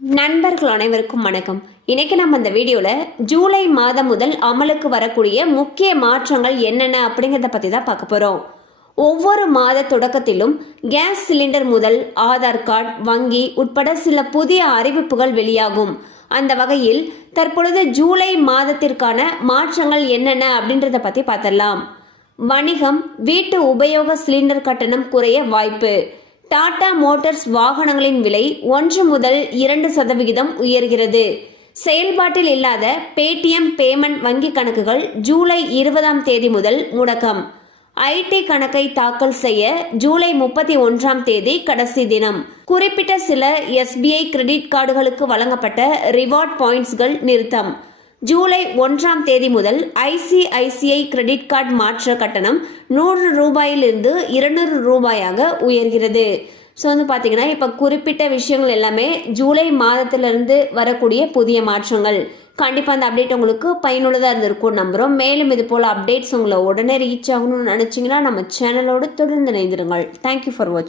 நண்பர்கள் அனைவருக்கும் வணக்கம். இன்றைக்கி நம்ம அந்த வீடியோவில் ஜூலை மாதம் முதல் அமலுக்கு வரக்கூடிய முக்கிய மாற்றங்கள் என்னென்ன அப்படிங்கிறத பற்றி தான் பார்க்க போகிறோம் ஒவ்வொரு மாத தொடக்கத்திலும் கேஸ் சிலிண்டர் முதல் ஆதார் கார்டு வங்கி உட்பட சில புதிய அறிவிப்புகள் வெளியாகும். அந்த வகையில் தற்பொழுது ஜூலை மாதத்திற்கான மாற்றங்கள் என்னென்ன அப்படின்றத பற்றி பார்த்துடலாம். வணிகம் வீட்டு உபயோக சிலிண்டர் கட்டணம் குறைய வாய்ப்பு. டாடா மோட்டார்ஸ் வாகனங்களின் விலை ஒன்று முதல் இரண்டு சதவிகிதம் உயர்கிறது. செயல்பாட்டில் இல்லாத பேடிஎம் பேமெண்ட் வங்கி கணக்குகள் ஜூலை இருபதாம் தேதி முதல் முடக்கம். ஐடி கணக்கை தாக்கல் செய்ய ஜூலை முப்பத்தி ஒன்றாம் தேதி கடைசி தினம். குறிப்பிட்ட சில எஸ்பிஐ கிரெடிட் கார்டுகளுக்கு வழங்கப்பட்ட ரிவார்ட் பாயிண்ட்ஸ்கள் நிறுத்தம். ஜூலை ஒன்றாம் தேதி முதல் ஐசிஐசிஐ கிரெடிட் கார்டு மாற்ற கட்டணம் நூறு ரூபாயிலிருந்து இருநூறு ரூபாயாக உயர்கிறது. ஸோ வந்து பார்த்தீங்கன்னா இப்போ குறிப்பிட்ட விஷயங்கள் எல்லாமே ஜூலை மாதத்திலிருந்து வரக்கூடிய புதிய மாற்றங்கள். கண்டிப்பாக அந்த அப்டேட் உங்களுக்கு பயனுள்ளதாக இருந்திருக்கும் நம்புகிறோம் மேலும் இது போல் அப்டேட்ஸ் உங்களை உடனே ரீச் ஆகணும்னு நினச்சிங்கன்னா நம்ம சேனலோடு தொடர்ந்து இணைந்திருங்கள். தேங்க்யூ ஃபார் வாட்சிங்